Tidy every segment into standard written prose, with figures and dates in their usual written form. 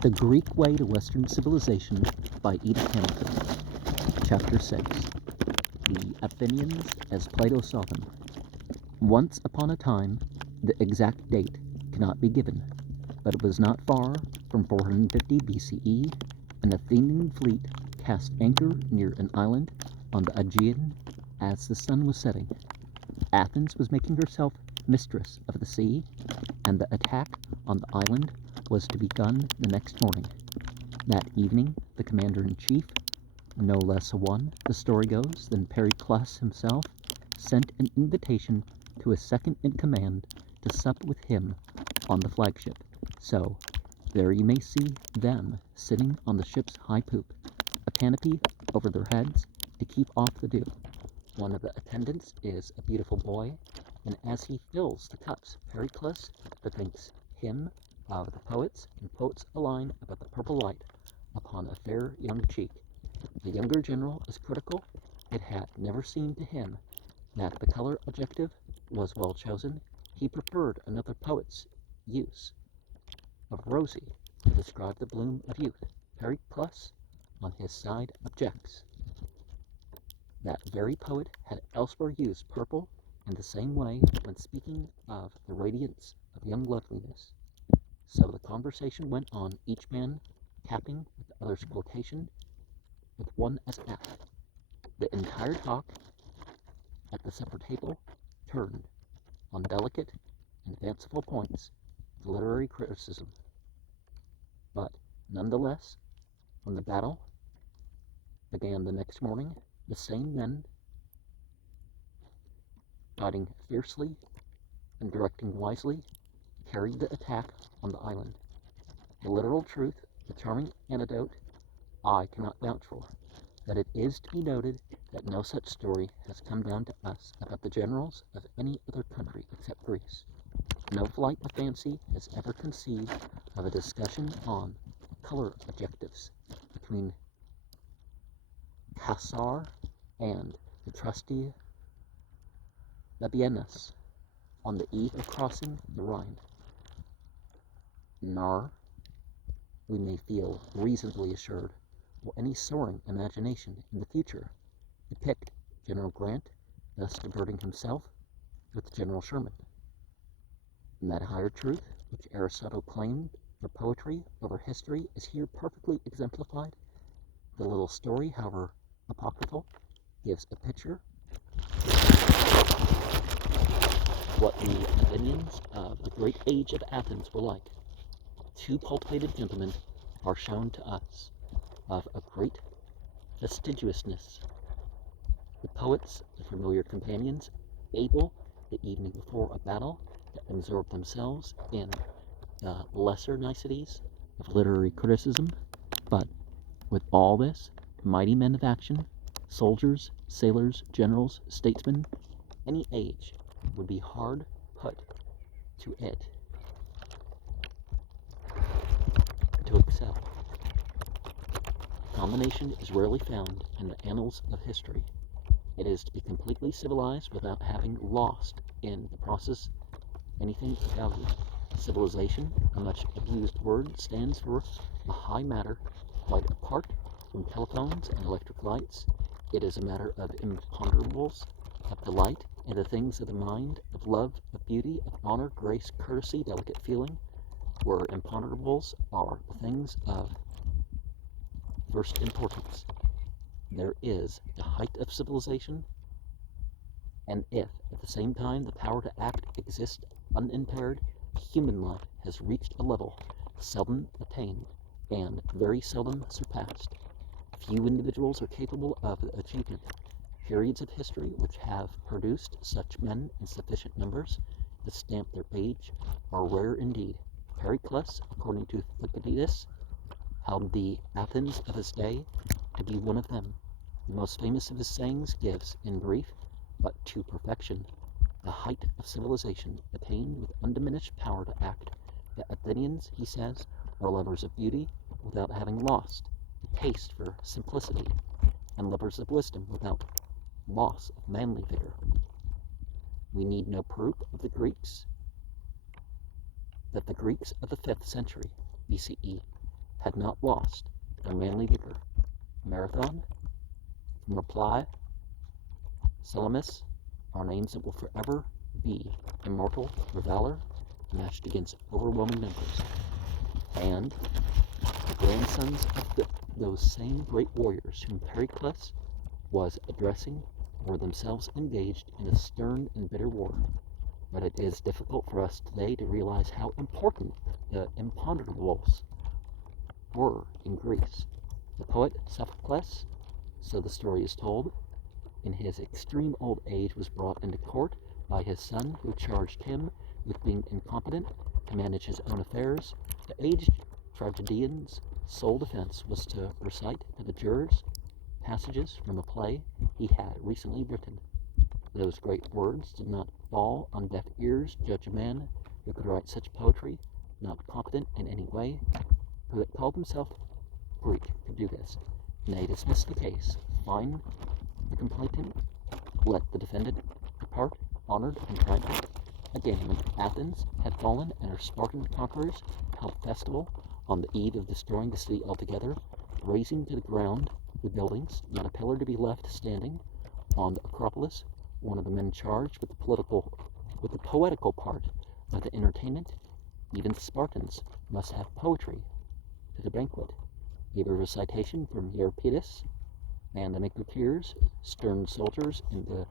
The Greek Way to Western Civilization by Edith Hamilton. Chapter 6. The Athenians as Plato Saw Them. Once upon a time, the exact date cannot be given, but it was not far from 450 BCE, an Athenian fleet cast anchor near an island on the Aegean as the sun was setting. Athens was making herself mistress of the sea, and the attack on the island was to be begun the next morning. That evening, the commander-in-chief, no less a one, the story goes, than Pericles himself, sent an invitation to his second-in-command to sup with him on the flagship. So, there you may see them sitting on the ship's high poop, a canopy over their heads to keep off the dew. One of the attendants is a beautiful boy, and as he fills the cups, Pericles bethinks him of the poets, and quotes a line about the purple light upon a fair young cheek. The younger general is critical. It had never seemed to him that the color adjective was well chosen. He preferred another poet's use of rosy to describe the bloom of youth. Pericles, on his side, objects. That very poet had elsewhere used purple in the same way when speaking of the radiance of young loveliness. So the conversation went on, each man capping with the other's quotation, with one as apt. The entire talk at the supper table turned on delicate and fanciful points of literary criticism. But nonetheless, when the battle began the next morning, the same men, fighting fiercely and directing wisely, carried the attack on the island. The literal truth, the charming anecdote, I cannot vouch for, that it is to be noted that no such story has come down to us about the generals of any other country except Greece. No flight of fancy has ever conceived of a discussion on color adjectives between Caesar and the trusty Labienus on the eve of crossing the Rhine. Nor, we may feel reasonably assured, will any soaring imagination in the future depict General Grant thus diverting himself with General Sherman. And that higher truth, which Aristotle claimed for poetry over history, is here perfectly exemplified. The little story, however apocryphal, gives a picture what the Athenians of the great age of Athens were like. Two cultivated gentlemen are shown to us of a great fastidiousness. The poets, the familiar companions, able, the evening before a battle, to absorb themselves in the lesser niceties of literary criticism, but with all this, mighty men of action, soldiers, sailors, generals, statesmen, any age would be hard put to it to excel. Combination is rarely found in the annals of history. It is to be completely civilized without having lost in the process anything of value. Civilization, a much abused word, stands for a high matter quite apart from telephones and electric lights. It is a matter of imponderables, of delight in the things of the mind, of love, of beauty, of honor, grace, courtesy, delicate feeling, where imponderables are the things of first importance. There is the height of civilization, and if at the same time the power to act exists unimpaired, human life has reached a level seldom attained and very seldom surpassed. Few individuals are capable of the achievement. Periods of history which have produced such men in sufficient numbers to stamp their age are rare indeed. Pericles, according to Thucydides, held the Athens of his day to be one of them. The most famous of his sayings gives, in brief, but to perfection, the height of civilization attained with undiminished power to act. The Athenians, he says, are lovers of beauty without having lost the taste for simplicity, and lovers of wisdom without loss of manly vigor. We need no proof of the Greeks that the Greeks of the 5th century BCE had not lost their manly vigor. Marathon, from reply, Salamis are names that will forever be immortal for valor matched against overwhelming numbers. And the grandsons of those same great warriors whom Pericles was addressing were themselves engaged in a stern and bitter war. But it is difficult for us today to realize how important the imponderables were in Greece. The poet Sophocles, so the story is told, in his extreme old age was brought into court by his son, who charged him with being incompetent to manage his own affairs. The aged tragedian's sole defense was to recite to the jurors passages from a play he had recently written. Those great words did not fall on deaf ears. Judge a man who could write such poetry, not competent in any way, who had called himself Greek, could do this. Nay, dismiss the case, fine the complainant, let the defendant depart, honored and triumphant. Again, when Athens had fallen and her Spartan conquerors held festival on the eve of destroying the city altogether, razing to the ground the buildings, not a pillar to be left standing. On the Acropolis, one of the men charged with the poetical part of the entertainment, even the Spartans must have poetry to the banquet, gave a recitation from Euripides, and the musketeers, stern soldiers in the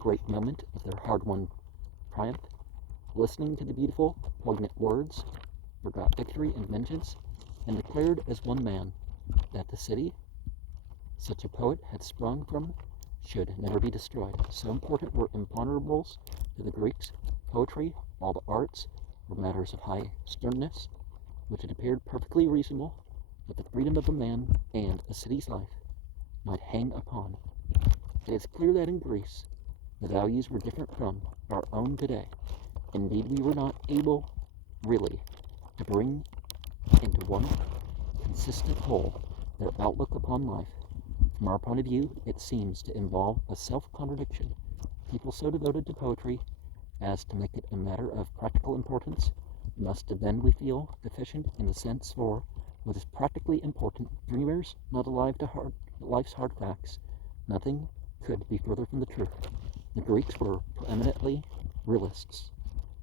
great moment of their hard-won triumph, listening to the beautiful, poignant words, forgot victory and vengeance, and declared as one man that the city such a poet had sprung from should never be destroyed. So important were imponderables to the Greeks. Poetry, all the arts, were matters of high sternness, which it appeared perfectly reasonable that the freedom of a man and a city's life might hang upon. It is clear that in Greece the values were different from our own today. Indeed, we were not able really to bring into one consistent whole their outlook upon life. From our point of view, it seems to involve a self-contradiction. People so devoted to poetry as to make it a matter of practical importance must then, we feel, deficient in the sense for what is practically important. Dreamers, not alive to life's hard facts, nothing could be further from the truth. The Greeks were preeminently realists.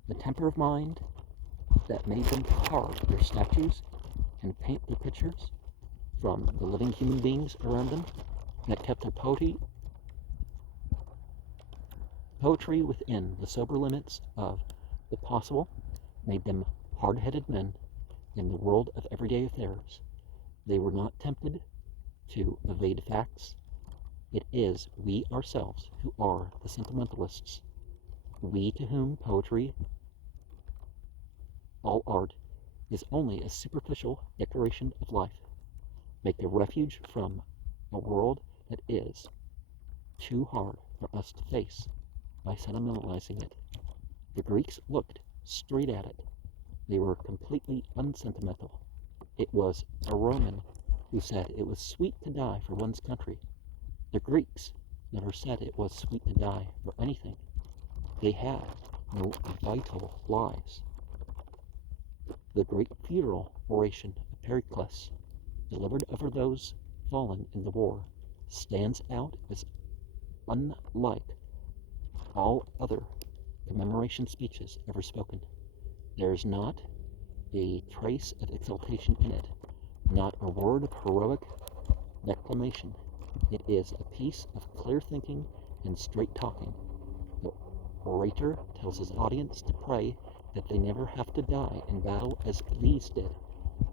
The temper of mind that made them carve their statues and paint their pictures from the living human beings around them, that kept their poetry within the sober limits of the possible, made them hard-headed men in the world of everyday affairs. They were not tempted to evade facts. It is we ourselves who are the sentimentalists, we to whom poetry, all art, is only a superficial decoration of life, make a refuge from a world that is too hard for us to face by sentimentalizing it. The Greeks looked straight at it. They were completely unsentimental. It was a Roman who said it was sweet to die for one's country. The Greeks never said it was sweet to die for anything. They had no vital lives. The great funeral oration of Pericles, delivered over those fallen in the war, stands out as unlike all other commemoration speeches ever spoken. There is not a trace of exultation in it, not a word of heroic declamation. It is a piece of clear thinking and straight talking. The orator tells his audience to pray that they never have to die in battle as these did.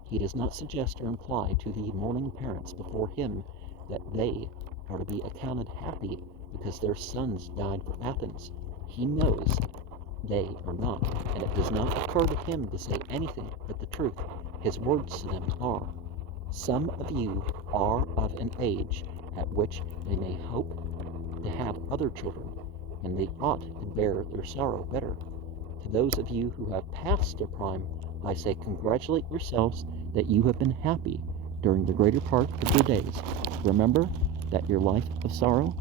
He does not suggest or imply to the mourning parents before him that they are to be accounted happy because their sons died for Athens. He knows they are not, and it does not occur to him to say anything but the truth. His words to them are, "Some of you are of an age at which they may hope to have other children, and they ought to bear their sorrow better. To those of you who have passed their prime, I say congratulate yourselves that you have been happy during the greater part of your days. Remember that your life of sorrow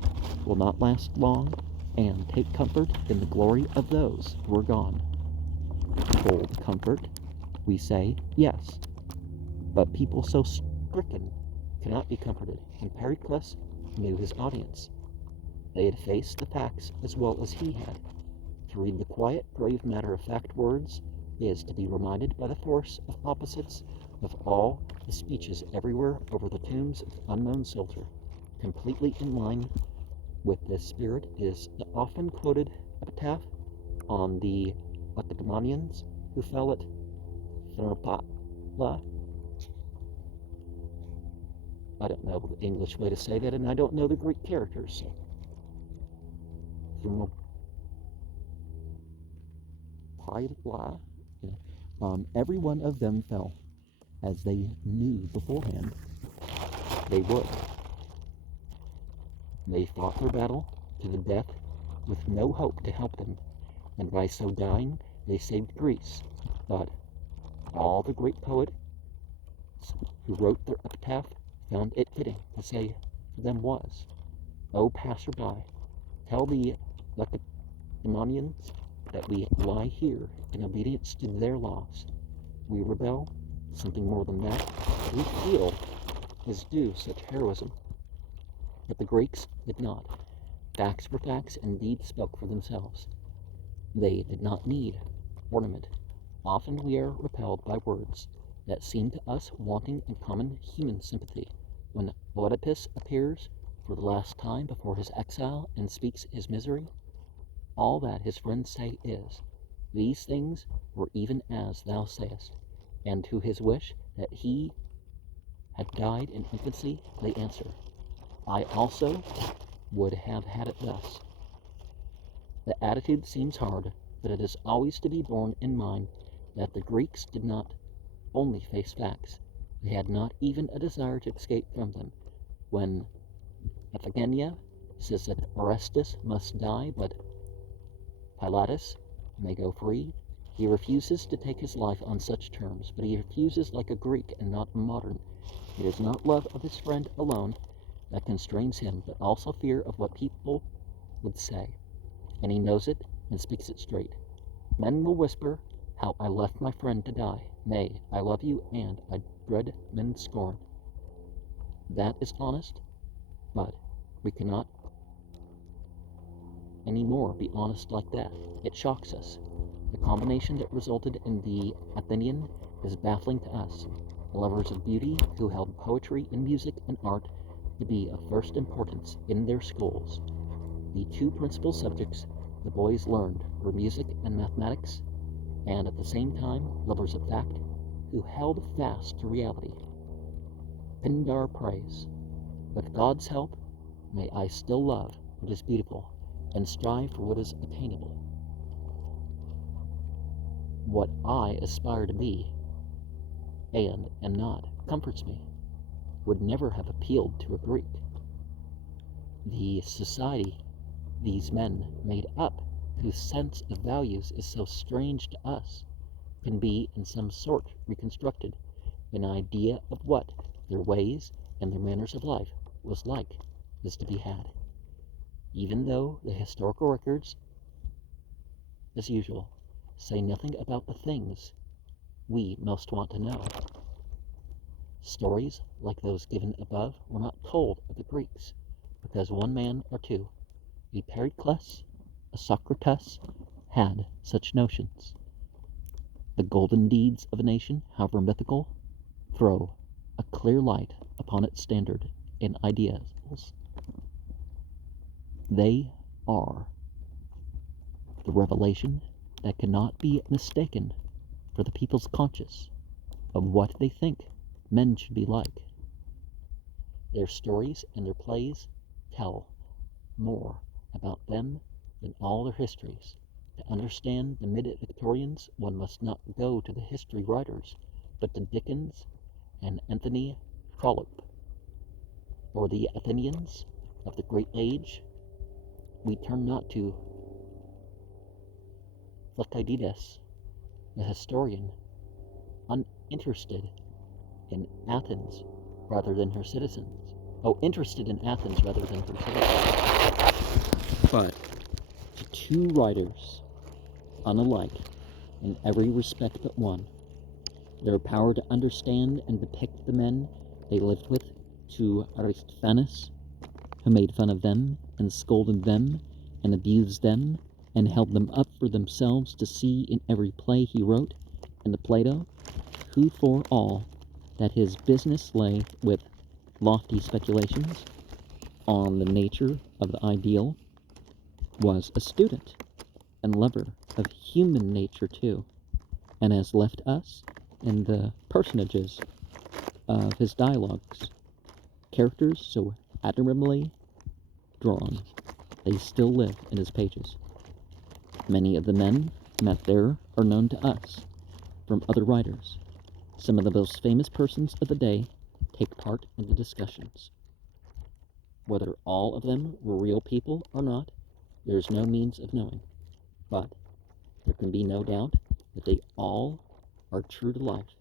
will not last long, and take comfort in the glory of those who are gone." Cold comfort? We say yes. But people so stricken cannot be comforted, and Pericles knew his audience. They had faced the facts as well as he had. To read the quiet, grave, matter-of-fact words is to be reminded by the force of opposites of all the speeches everywhere over the tombs of unknown soldier. Completely in line with this spirit is the often quoted epitaph on the Athenians who fell at Thermopylae. I don't know the English way to say that, and I don't know the Greek characters. So. Every one of them fell, as they knew beforehand they would. They fought their battle to the death with no hope to help them, and by so dying they saved Greece. But all the great poets who wrote their epitaph found it fitting to say to them was, O passerby, tell the Lacedaemonians that we lie here in obedience to their laws. We rebel, something more than that. We feel is due such heroism. But the Greeks did not. Facts were facts, and deeds spoke for themselves. They did not need ornament. Often we are repelled by words that seem to us wanting in common human sympathy. When Oedipus appears for the last time before his exile and speaks his misery, all that his friends say is, these things were even as thou sayest. And to his wish that he had died in infancy, they answer, I also would have had it thus. The attitude seems hard, but it is always to be borne in mind that the Greeks did not only face facts, they had not even a desire to escape from them. When Iphigenia says that Orestes must die, but Pilatus may go free, he refuses to take his life on such terms, but he refuses like a Greek and not a modern. It is not love of his friend alone that constrains him, but also fear of what people would say, and he knows it and speaks it straight. Men will whisper how I left my friend to die. Nay, I love you, and I dread men's scorn. That is honest, but we cannot any more be honest like that. It shocks us. The combination that resulted in the Athenian is baffling to us, lovers of beauty who held poetry and music and art to be of first importance in their schools. The two principal subjects the boys learned were music and mathematics, and at the same time lovers of fact who held fast to reality. Pindar prays, with God's help may I still love what is beautiful and strive for what is attainable. What I aspire to be, and am not, comforts me, would never have appealed to a Greek. The society these men made up, whose sense of values is so strange to us, can be in some sort reconstructed. An idea of what their ways and their manners of life was like is to be had, even though the historical records, as usual, say nothing about the things we most want to know. Stories like those given above were not told of the Greeks, because one man or two, a Pericles, a Socrates, had such notions. The golden deeds of a nation, however mythical, throw a clear light upon its standard and ideals. They are the revelation that cannot be mistaken for the people's conscience of what they think men should be like. Their stories and their plays tell more about them than all their histories. To understand the mid-Victorians, one must not go to the history writers, but to Dickens and Anthony Trollope, or the Athenians of the Great Age. We turn not to Thucydides, the historian, uninterested in Athens rather than her citizens. Interested in Athens rather than her citizens. But to two writers, unalike in every respect but one, their power to understand and depict the men they lived with, to Aristophanes, who made fun of them and scolded them and abused them and held them up for themselves to see in every play he wrote, and to Plato, who for all that his business lay with lofty speculations on the nature of the ideal, was a student and lover of human nature too, and has left us in the personages of his dialogues characters so admirably drawn they still live in his pages. Many of the men met there are known to us from other writers. Some of the most famous persons of the day take part in the discussions. Whether all of them were real people or not, there is no means of knowing, but there can be no doubt that they all are true to life,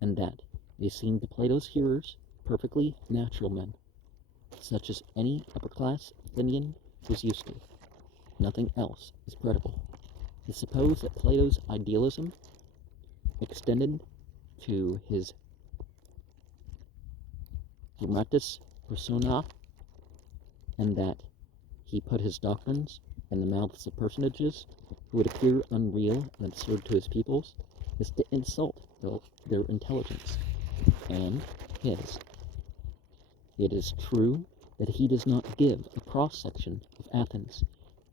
and that they seem to Plato's hearers perfectly natural men, such as any upper-class Athenian was used to. Nothing else is credible. To suppose that Plato's idealism extended to his dramatis personae, and that he put his doctrines in the mouths of personages who would appear unreal and absurd to his pupils, is to insult their intelligence and his. It is true that he does not give a cross-section of Athens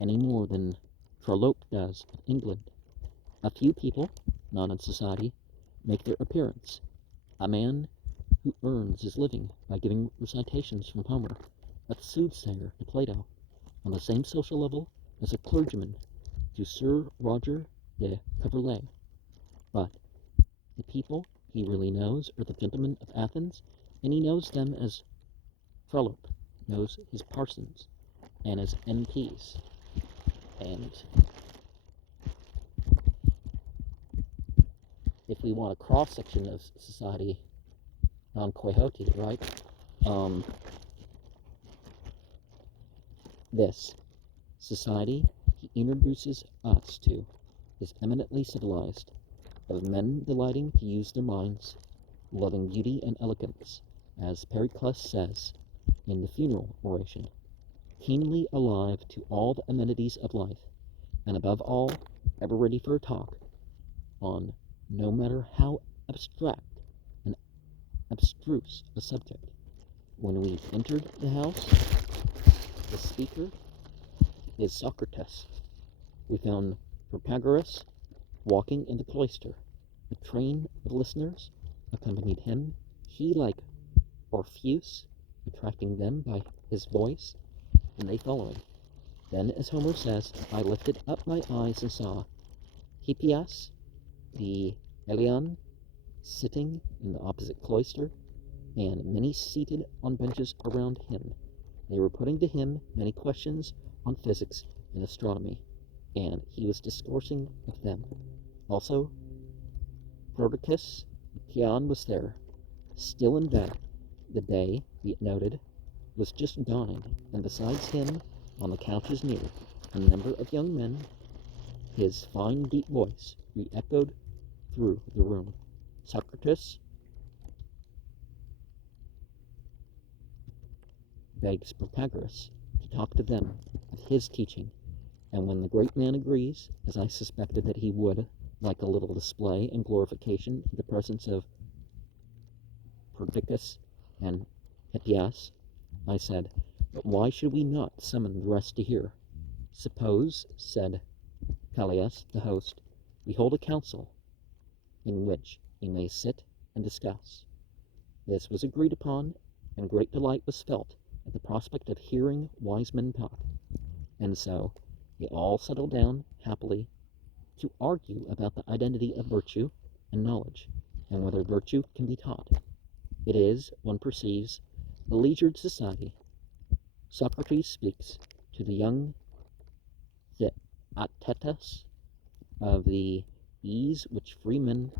any more than Trollope does of England. A few people, not in society, make their appearance. A man who earns his living by giving recitations from Homer, a soothsayer to Plato, on the same social level as a clergyman to Sir Roger de Coverley. But the people he really knows are the gentlemen of Athens, and he knows them as Trollope knows his parsons and his MPs. And if we want a cross-section of society, Don Quixote, right? This society he introduces us to is eminently civilized, of men delighting to use their minds, loving beauty and elegance, as Pericles says in the funeral oration, keenly alive to all the amenities of life, and above all, ever ready for a talk on no matter how abstract and abstruse a subject. When we entered the house, the speaker is Socrates. We found Protagoras walking in the cloister. A train of listeners accompanied him, he like Orpheus, attracting them by his voice, and they following. Then, as Homer says, I lifted up my eyes and saw Hippias, the Eleon, sitting in the opposite cloister, and many seated on benches around him. They were putting to him many questions on physics and astronomy, and he was discoursing with them. Also, Prodicus Pion was there, still in bed. The day, be it noted, was just dawning, and besides him, on the couches near, a number of young men. His fine deep voice re-echoed through the room. Socrates begs Protagoras to talk to them of his teaching, and when the great man agrees, as I suspected that he would, like a little display and glorification in the presence of Prodicus and Hippias, I said, but why should we not summon the rest to hear? Suppose, said Callias, the host, we hold a council in which we may sit and discuss. This was agreed upon, and great delight was felt at the prospect of hearing wise men talk. And so they all settled down happily to argue about the identity of virtue and knowledge, and whether virtue can be taught. It is, one perceives, a leisured society. Socrates speaks to the young Theaetetus of the ease which free men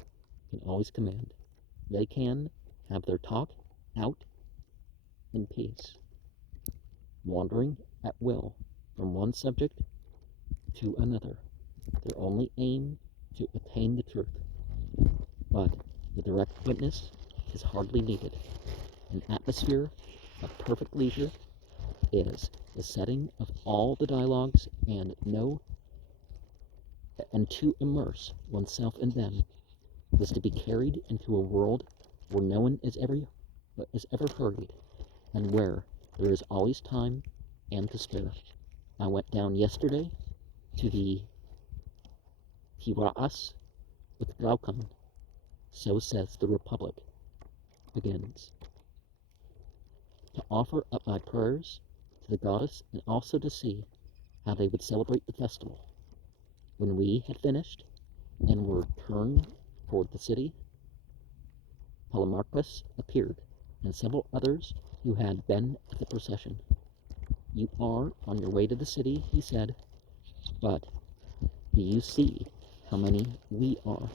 can always command. They can have their talk out in peace, wandering at will from one subject to another, their only aim to attain the truth. But The direct witness is hardly needed. An atmosphere of perfect leisure is the setting of all the dialogues, and to immerse oneself in them is to be carried into a world where no one is ever hurried, and where there is always time and to spare. I went down yesterday to the Piraeus with Glaucon, so says the Republic, begins, to offer up my prayers to the goddess and also to see how they would celebrate the festival. When we had finished and were turned toward the city, Polemarchus appeared, and several others who had been at the procession. You are on your way to the city, he said, but do you see how many we are?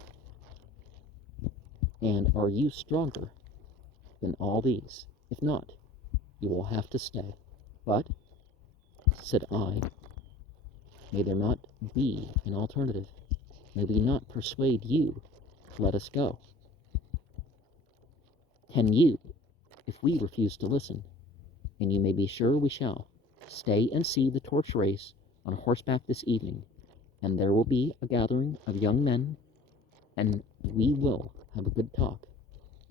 And are you stronger than all these? If not, you will have to stay. But, said I, may there not be an alternative? May we not persuade you to let us go? Can you, if we refuse to listen, and you may be sure we shall, stay and see the torch race on horseback this evening, and there will be a gathering of young men, and we will have a good talk.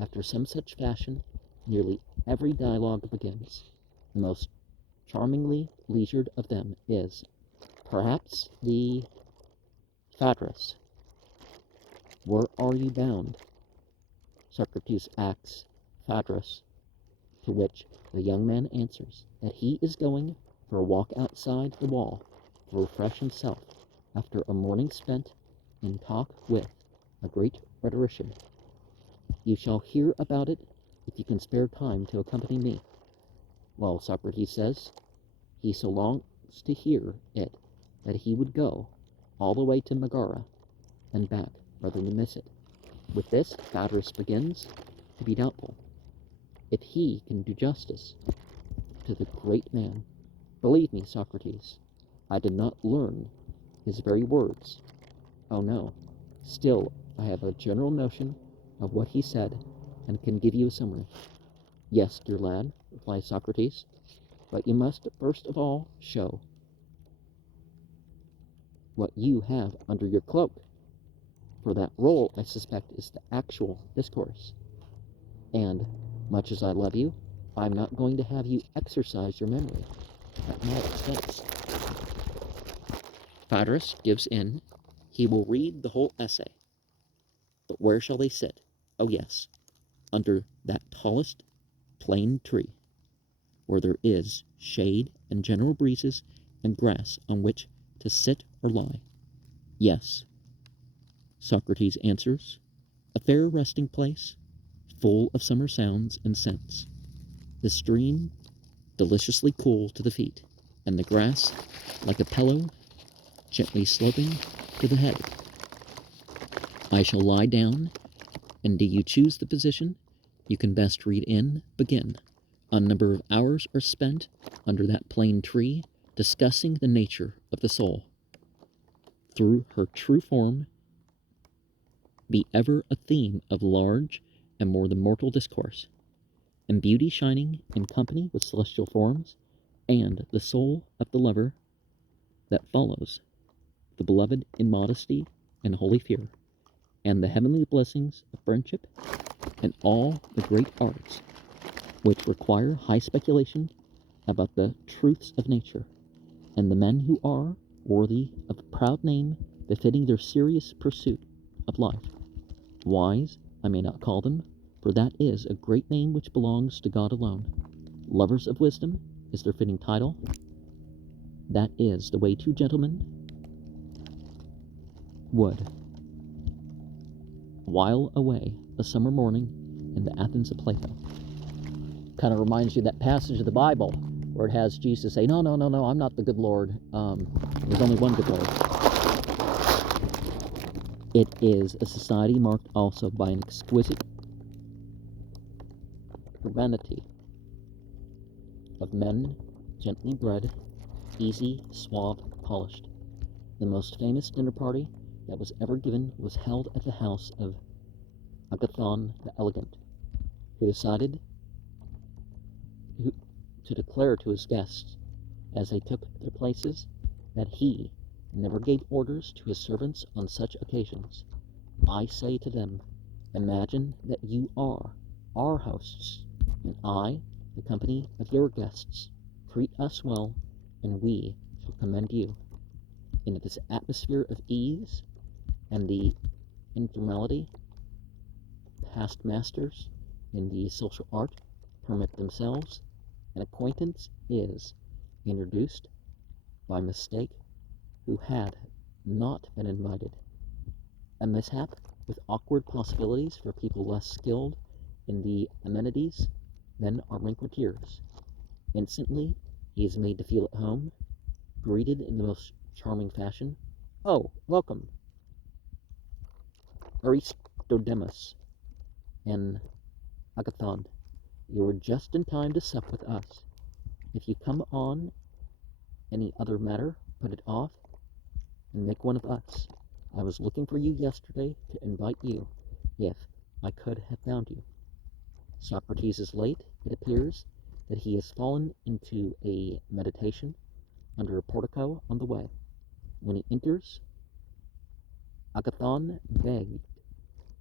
After some such fashion, nearly every dialogue begins. The most charmingly leisured of them is, perhaps, the Phaedrus. Where are you bound? Socrates asks Phaedrus, to which the young man answers that he is going for a walk outside the wall to refresh himself after a morning spent in talk with a great rhetorician. You shall hear about it if you can spare time to accompany me. Well, Socrates says, he so longs to hear it that he would go all the way to Megara and back rather than miss it. With this, Phaedrus begins to be doubtful if he can do justice to the great man. Believe me, Socrates, I did not learn his very words. Oh no. Still, I have a general notion of what he said and can give you a summary. Yes, dear lad, replies Socrates, but you must first of all show what you have under your cloak, for that role, I suspect, is the actual discourse. And, much as I love you, I'm not going to have you exercise your memory at my expense. Phaedrus gives in. He will read the whole essay. But where shall they sit? Oh yes, under that tallest plane tree, where there is shade and gentle breezes and grass on which to sit or lie. Yes, Socrates answers, a fair resting place, full of summer sounds and scents, the stream deliciously cool to the feet, and the grass like a pillow gently sloping to the head. I shall lie down, and do you choose the position you can best read in? Begin. A number of hours are spent under that plane tree discussing the nature of the soul. Through her true form, be ever a theme of large and more than mortal discourse, and beauty shining in company with celestial forms, and the soul of the lover that follows the beloved in modesty and holy fear, and the heavenly blessings of friendship, and all the great arts which require high speculation about the truths of nature, and the men who are worthy of a proud name befitting their serious pursuit of life. Wise I may not call them, for that is a great name which belongs to God alone. Lovers of wisdom is their fitting title. That is the way two gentlemen would while away a summer morning in the Athens of Plato. Kind of reminds you of that passage of the Bible where it has Jesus say, no, I'm not the good Lord. There's only one good Lord. It is a society marked also by an exquisite serenity of men gently bred, easy, suave, polished. The most famous dinner party that was ever given was held at the house of Agathon the Elegant, who decided to declare to his guests, as they took their places, that he never gave orders to his servants on such occasions. I say to them, imagine that you are our hosts, and I, the company of your guests. Treat us well, and we shall commend you. In this atmosphere of ease and the informality, past masters in the social art permit themselves, an acquaintance is introduced by mistake who had not been invited. A mishap with awkward possibilities for people less skilled in the amenities than our banqueters. Instantly, he is made to feel at home, greeted in the most charming fashion. Oh, welcome, Aristodemus and Agathon. You were just in time to sup with us. If you come on any other matter, put it off and make one of us. I was looking for you yesterday to invite you, if I could have found you. Socrates is late. It appears that he has fallen into a meditation under a portico on the way. When he enters, Agathon begged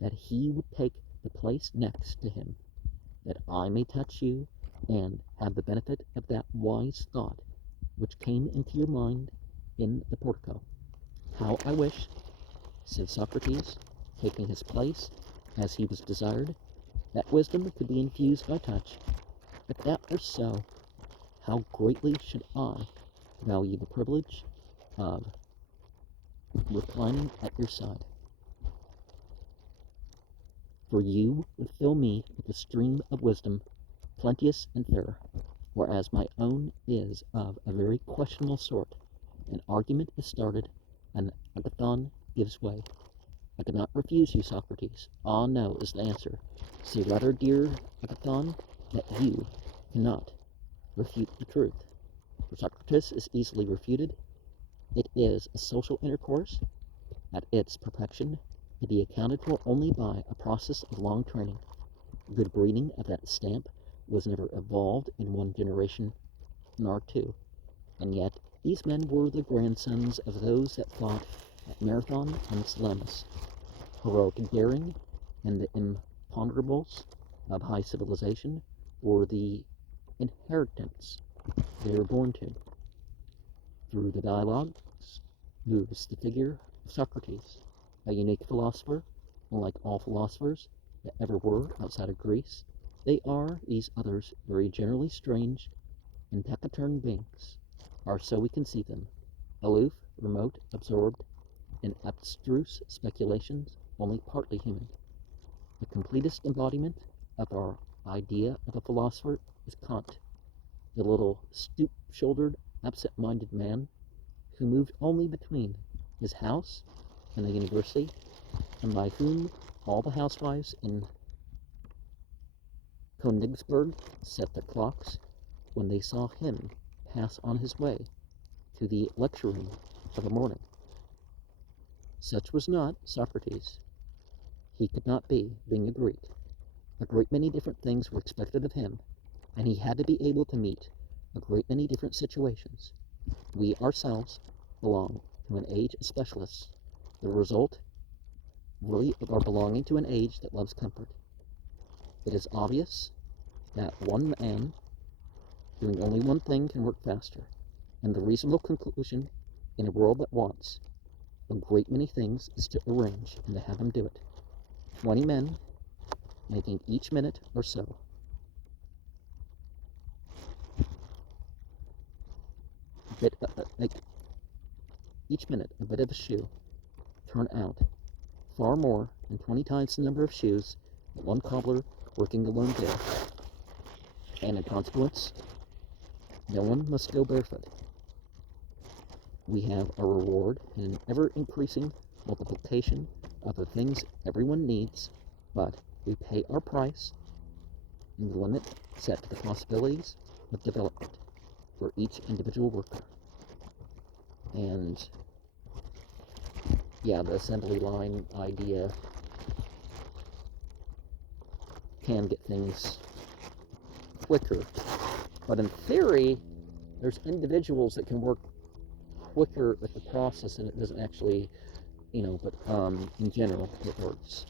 that he would take the place next to him, that I may touch you and have the benefit of that wise thought which came into your mind in the portico. How I wish, said Socrates, taking his place as he was desired, that wisdom could be infused by touch. If that were so, how greatly should I value the privilege of reclining at your side. For you would fill me with a stream of wisdom, plenteous and fair, whereas my own is of a very questionable sort. An argument is started, and Agathon gives way. I cannot refuse you, Socrates. Ah, no, is the answer. Say rather, dear Agathon, that you cannot refute the truth. For Socrates is easily refuted. It is a social intercourse. At its perfection, to be accounted for only by a process of long training. Good breeding of that stamp was never evolved in one generation, nor two. And yet these men were the grandsons of those that fought at Marathon and Salamis. Heroic daring and the imponderables of high civilization were the inheritance they were born to. Through the dialogues moves the figure of Socrates, a unique philosopher. Unlike all philosophers that ever were outside of Greece, they are, these others, very generally strange and taciturn beings, or so we conceive them, aloof, remote, absorbed in abstruse speculations, only partly human. The completest embodiment of our idea of a philosopher is Kant, the little stoop-shouldered, absent-minded man who moved only between his house and the university, and by whom all the housewives in Königsberg set their clocks when they saw him pass on his way to the lecture room of a morning. Such was not Socrates. He could not be, being a Greek. A great many different things were expected of him, and he had to be able to meet a great many different situations. We ourselves belong to an age of specialists, the result really of our belonging to an age that loves comfort. It is obvious that one man doing only one thing can work faster, and the reasonable conclusion in a world that wants a great many things is to arrange and to have them do it. 20 men making each minute or so. Make each minute a bit of a shoe turn out far more than 20 times the number of shoes that one cobbler working alone did. And in consequence, no one must go barefoot. We have a reward in an ever-increasing multiplication of the things everyone needs, but we pay our price in the limit set to the possibilities of development for each individual worker. And yeah, the assembly line idea can get things quicker. But in theory, there's individuals that can work quicker with the process, and it doesn't actually, but in general, it works.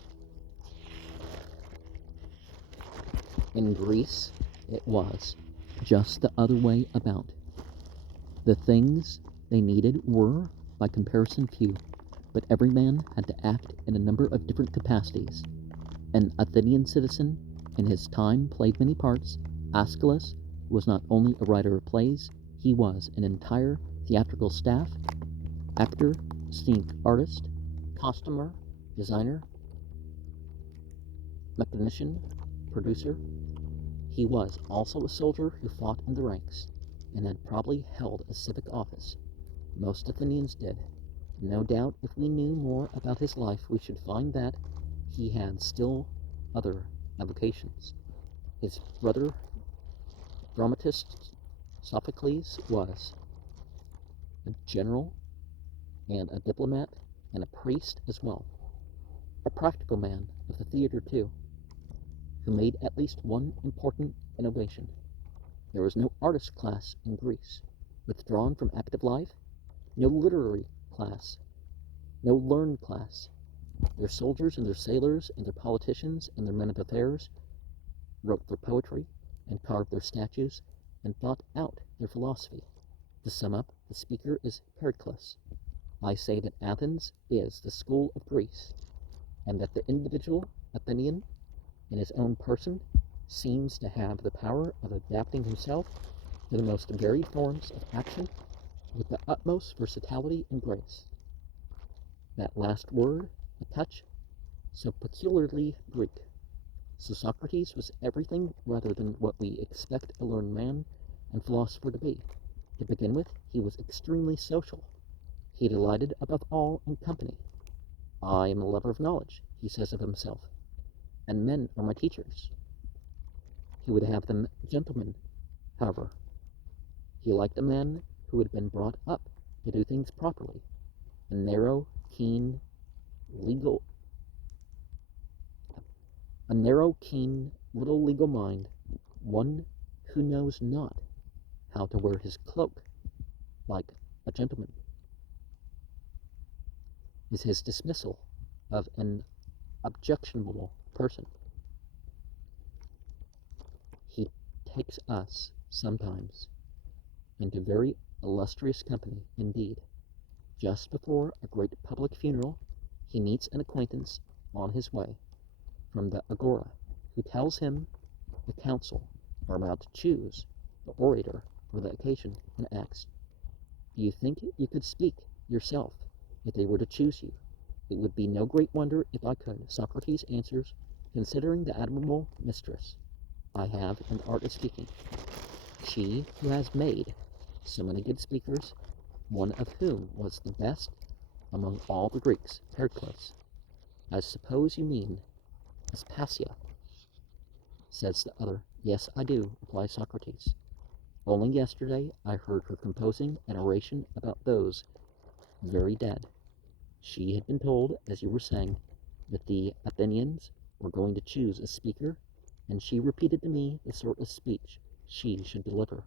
In Greece, it was just the other way about. The things they needed were, by comparison, few, but every man had to act in a number of different capacities. An Athenian citizen in his time played many parts. Aeschylus was not only a writer of plays, he was an entire theatrical staff, actor, scenic artist, costumer, designer, mechanician, producer. He was also a soldier who fought in the ranks, and had probably held a civic office. Most Athenians did. No doubt if we knew more about his life, we should find that he had still other avocations. His brother, dramatist Sophocles, was a general and a diplomat and a priest as well. A practical man of the theater too, who made at least one important innovation. There was no artist class in Greece, withdrawn from active life, no literary class, no learned class. Their soldiers and their sailors and their politicians and their men of affairs wrote their poetry and carved their statues and thought out their philosophy. To sum up, the speaker is Pericles. I say that Athens is the school of Greece, and that the individual Athenian, in his own person, seems to have the power of adapting himself to the most varied forms of action with the utmost versatility and grace. That last word, a touch, so peculiarly Greek. So Socrates was everything rather than what we expect a learned man and philosopher to be. To begin with, he was extremely social. He delighted above all in company. I am a lover of knowledge, he says of himself, and men are my teachers. He would have them gentlemen, however. He liked a man who had been brought up to do things properly, a narrow, keen, little legal mind, one who knows not how to wear his cloak like a gentleman. Is his dismissal of an objectionable person. He takes us, sometimes, into very illustrious company indeed. Just before a great public funeral, he meets an acquaintance on his way from the agora, who tells him the council are about to choose the orator for the occasion, and asks, "Do you think you could speak yourself if they were to choose you?" "It would be no great wonder if I could," Socrates answers, "considering the admirable mistress I have in the art of speaking. She who has made so many good speakers, one of whom was the best among all the Greeks, Pericles." "I suppose you mean Aspasia," says the other. "Yes, I do," replies Socrates. "Only yesterday I heard her composing an oration about those very dead. She had been told, as you were saying, that the Athenians were going to choose a speaker, and she repeated to me the sort of speech she should deliver,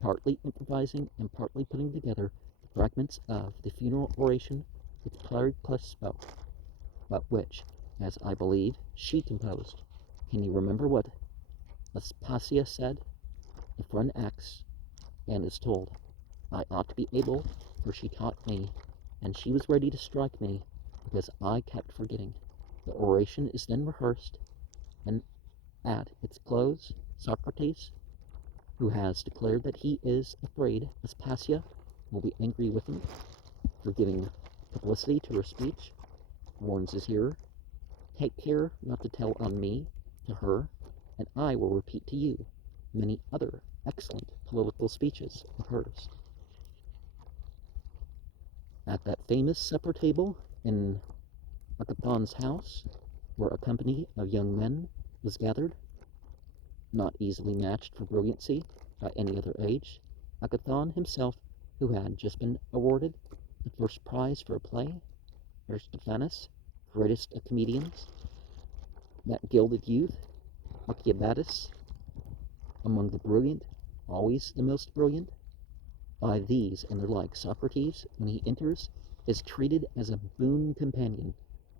partly improvising and partly putting together the fragments of the funeral oration which Pericles spoke, but which, as I believe, she composed. Can you remember what Aspasia said? A friend acts and is told. I ought to be able, for she taught me, and she was ready to strike me because I kept forgetting. The oration is then rehearsed, and at its close, Socrates, who has declared that he is afraid Aspasia will be angry with him for giving publicity to her speech, warns his hearer, "Take care not to tell on me to her, and I will repeat to you many other excellent political speeches of hers." At that famous supper table in Agathon's house, where a company of young men was gathered, not easily matched for brilliancy by any other age, Agathon himself, who had just been awarded the first prize for a play, Aristophanes, greatest of comedians, that gilded youth, Alcibiades, among the brilliant, always the most brilliant. By these and their like, Socrates, when he enters, is treated as a boon companion,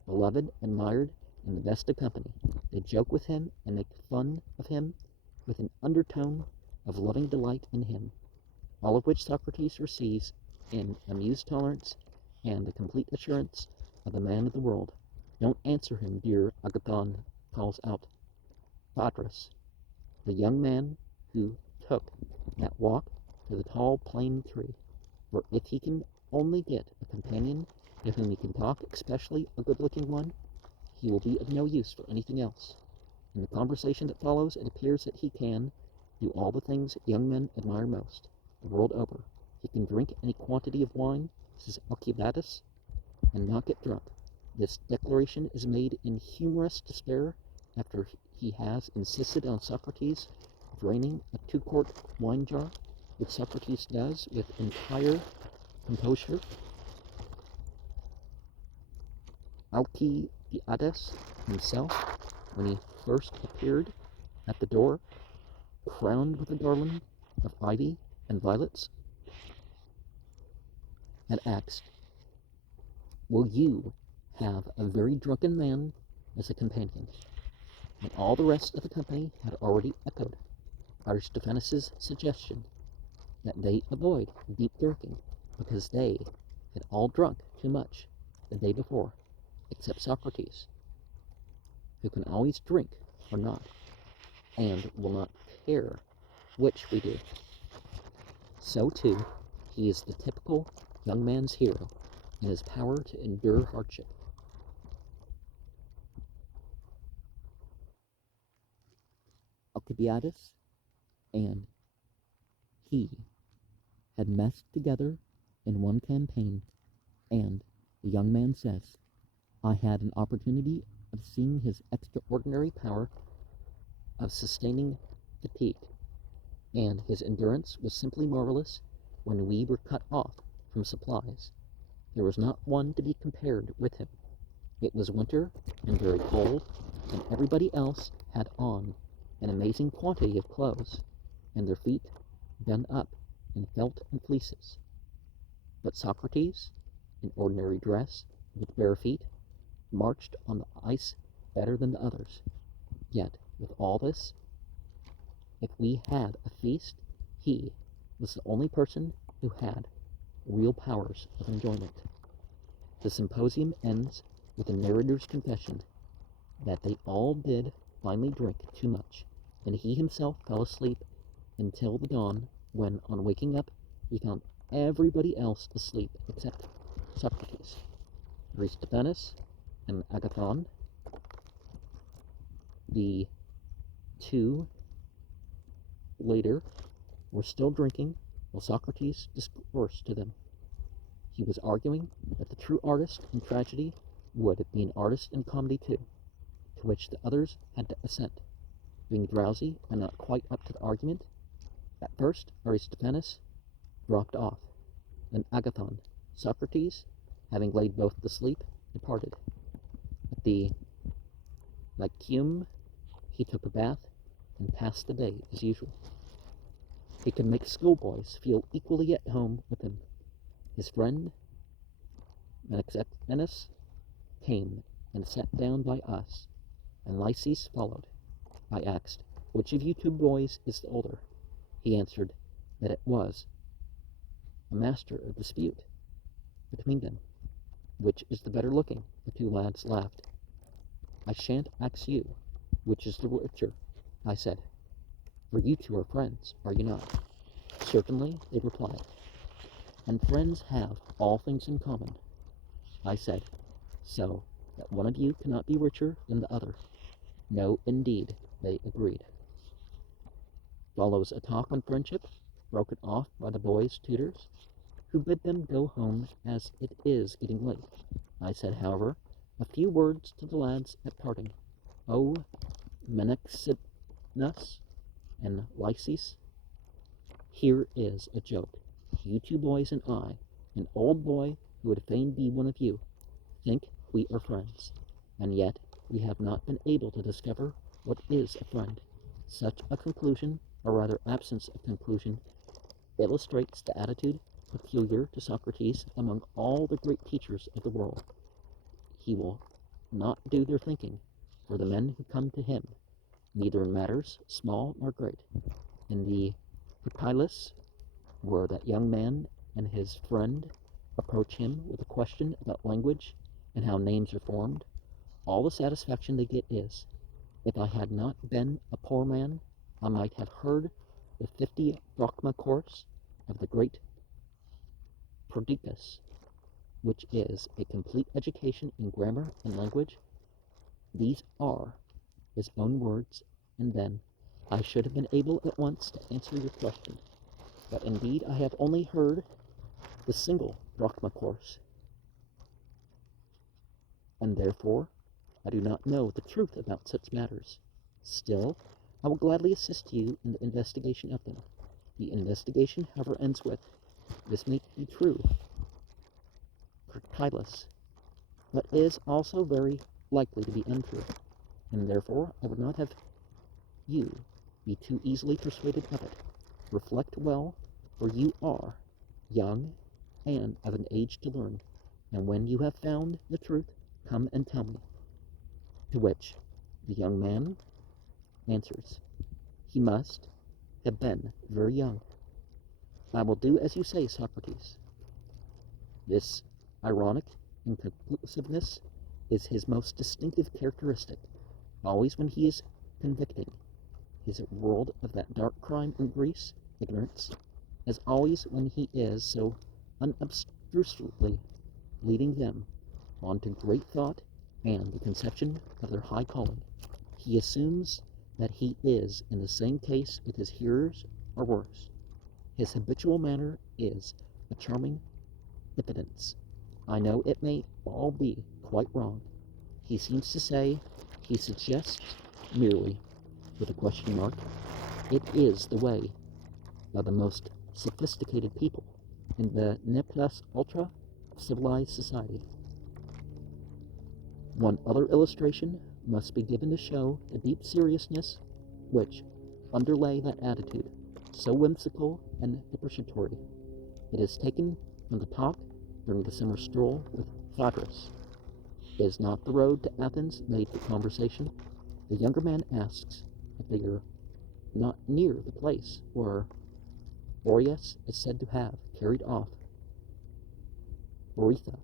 beloved, admired, and the best of company. They joke with him and make fun of him with an undertone of loving delight in him, all of which Socrates receives in amused tolerance and the complete assurance of the man of the world. Don't answer him, dear Agathon, calls out Patras, the young man who took that walk to the tall plane tree, for if he can only get a companion to whom he can talk, especially a good-looking one, he will be of no use for anything else. In the conversation that follows, it appears that he can do all the things young men admire most, the world over. He can drink any quantity of wine, says Alcibiades, and not get drunk. This declaration is made in humorous despair after he has insisted on Socrates draining a 2-quart wine jar, which Socrates does with entire composure. Alcibiades himself, when he first appeared at the door, crowned with a garland of ivy and violets, had asked, "Will you have a very drunken man as a companion?" And all the rest of the company had already echoed Aristophanes' suggestion that they avoid deep drinking, because they had all drunk too much the day before, except Socrates, who can always drink or not, and will not care which we do. So, too, he is the typical young man's hero in his power to endure hardship. Alcibiades and he had messed together in one campaign, and the young man says, I had an opportunity of seeing his extraordinary power of sustaining fatigue, and his endurance was simply marvelous when we were cut off from supplies. There was not one to be compared with him. It was winter and very cold, and everybody else had on an amazing quantity of clothes, and their feet done up in felt and fleeces. But Socrates, in ordinary dress, with bare feet, marched on the ice better than the others. Yet, with all this, if we had a feast, he was the only person who had real powers of enjoyment. The symposium ends with the narrator's confession that they all did finally drink too much, and he himself fell asleep until the dawn, when, on waking up, he found everybody else asleep except Socrates. Aristophanes and Agathon, the two later, were still drinking while Socrates discoursed to them. He was arguing that the true artist in tragedy would be an artist in comedy too, to which the others had to assent. Being drowsy and not quite up to the argument, at first Aristophanes dropped off, then Agathon. Socrates, having laid both to sleep, departed. At the Lyceum he took a bath and passed the day as usual. He could make schoolboys feel equally at home with him. His friend Menexenus came and sat down by us, and Lyces followed. I asked, which of you two boys is the older? He answered that it was a master of dispute between them. Which is the better looking? The two lads laughed. I shan't ask you, which is the richer, I said, for you two are friends, are you not? Certainly, they replied. And friends have all things in common, I said, so that one of you cannot be richer than the other. No, indeed, they agreed. Follows a talk on friendship, broken off by the boys' tutors, who bid them go home as it is getting late. I said, however, a few words to the lads at parting. O Menexenus and Lyces, here is a joke. You two boys and I, an old boy who would fain be one of you, think we are friends, and yet we have not been able to discover What is a friend? Such a conclusion, or rather absence of conclusion, illustrates the attitude peculiar to Socrates among all the great teachers of the world. He will not do their thinking for the men who come to him, neither in matters small nor great. In the Prytalis, where that young man and his friend approach him with a question about language and how names are formed, all the satisfaction they get is, if I had not been a poor man, I might have heard the 50 drachma course of the great Prodicus, which is a complete education in grammar and language. These are his own words, and then I should have been able at once to answer your question. But indeed I have only heard the single drachma course, and therefore I do not know the truth about such matters. Still, I will gladly assist you in the investigation of them. The investigation, however, ends with, this may be true, Prytalis, but is also very likely to be untrue, and therefore I would not have you be too easily persuaded of it. Reflect well, for you are young and of an age to learn, and when you have found the truth, come and tell me. To which the young man answers, he must have been very young. I will do as you say, Socrates. This ironic inconclusiveness is his most distinctive characteristic. Always when he is convicting his world of that dark crime in Greece, ignorance, as always when he is so unobtrusively leading them on to great thought and the conception of their high calling, he assumes that he is in the same case with his hearers or worse. His habitual manner is a charming impudence. I know it may all be quite wrong. He seems to say, he suggests merely, with a question mark, it is the way of the most sophisticated people in the ne plus ultra of civilized society. One other illustration must be given to show the deep seriousness which underlay that attitude, so whimsical and depreciatory. It is taken from the talk during the summer stroll with Phaedrus. Is not the road to Athens made for conversation? The younger man asks if they are not near the place where Boreas is said to have carried off Boretha.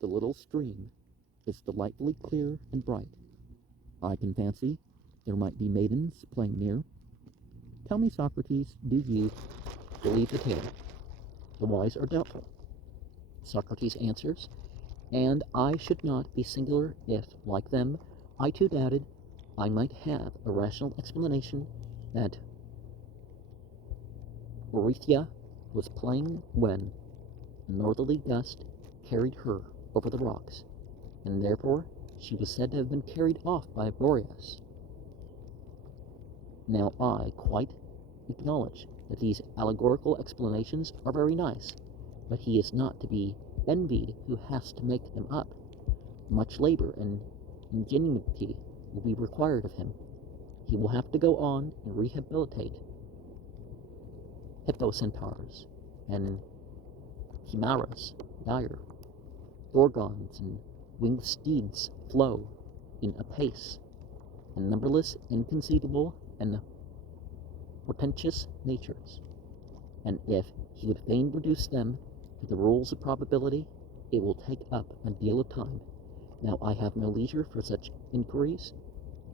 The little stream is delightfully clear and bright. I can fancy there might be maidens playing near. Tell me, Socrates, do you believe the tale? The wise are doubtful. Socrates answers, and I should not be singular if, like them, I too doubted I might have a rational explanation that Boretha was playing when a northerly gust carried her over the rocks, and therefore she was said to have been carried off by Boreas. Now I quite acknowledge that these allegorical explanations are very nice, but he is not to be envied who has to make them up. Much labor and ingenuity will be required of him. He will have to go on and rehabilitate hippocentaurs and chimeras dire. Gorgons and winged steeds flow in a pace, and numberless inconceivable and portentous natures, and if he would fain reduce them to the rules of probability, it will take up a deal of time. Now I have no leisure for such inquiries.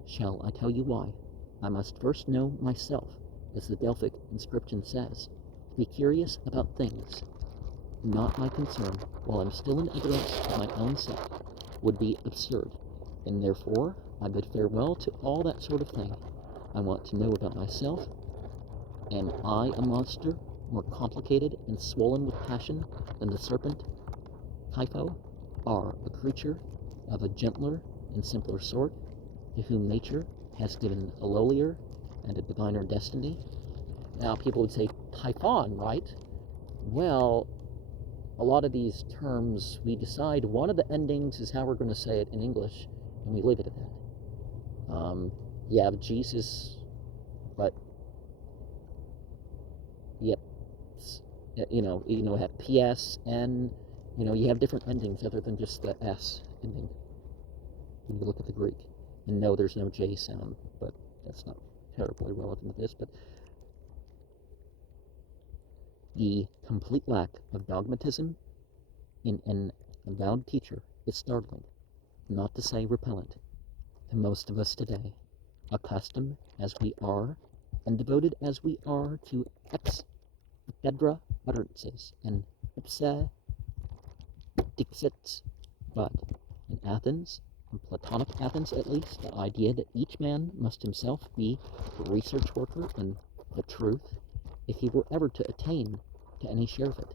Shall I tell you why? I must first know myself, as the Delphic inscription says. To be curious about things not my concern, while I'm still in ignorance of my own self, would be absurd, and therefore I bid farewell to all that sort of thing. I want to know about myself. Am I a monster more complicated and swollen with passion than the serpent Typho, or a creature of a gentler and simpler sort, to whom nature has given a lowlier and a diviner destiny? Now people would say, Typhon, right? Well, a lot of these terms, we decide one of the endings is how we're going to say it in English, and we leave it at that. You have Jesus, but yep, have PS, N, you have different endings other than just the S ending. When you look at the Greek, and no, there's no J sound, but that's not terribly relevant to this. But the complete lack of dogmatism in an avowed teacher is startling, not to say repellent, to most of us today, accustomed as we are and devoted as we are to ex cathedra utterances and ipse dixits. But in Athens, in Platonic Athens at least, the idea that each man must himself be a research worker and the truth, if he were ever to attain to any share of it,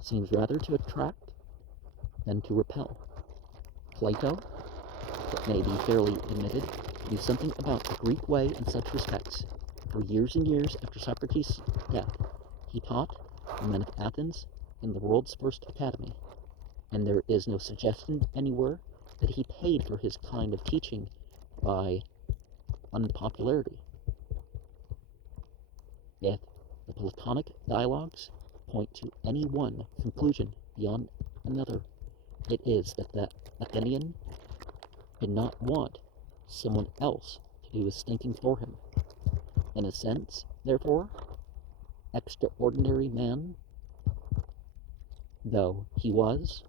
seems rather to attract than to repel. Plato, it may be fairly admitted, knew something about the Greek way in such respects. For years and years after Socrates' death, he taught the men of Athens in the world's first academy, and there is no suggestion anywhere that he paid for his kind of teaching by unpopularity. If the Platonic dialogues point to any one conclusion beyond another, it is that the Athenian did not want someone else to do his thinking for him. In a sense, therefore, extraordinary man though he was,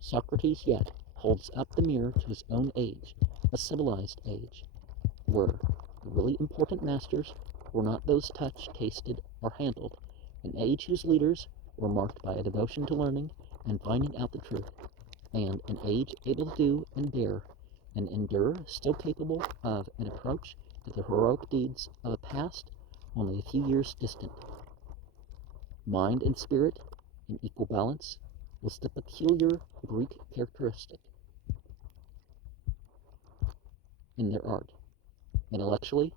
Socrates yet holds up the mirror to his own age, a civilized age, where the really important masters were not those touched, tasted, or handled, an age whose leaders were marked by a devotion to learning and finding out the truth, and an age able to do and bear and endure, still capable of an approach to the heroic deeds of a past only a few years distant. Mind and spirit in equal balance was the peculiar Greek characteristic in their art, intellectually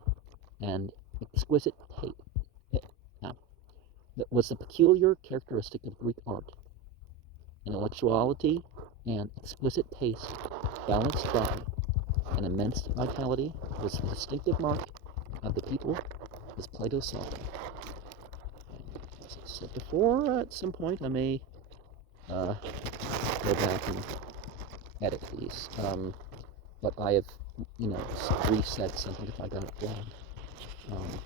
and exquisite taste. That was the peculiar characteristic of Greek art, intellectuality and explicit taste balanced by an immense vitality was the distinctive mark of the people as Plato saw them. As I said before, at some point I may go back and edit these, but I have, reset something if I got it wrong.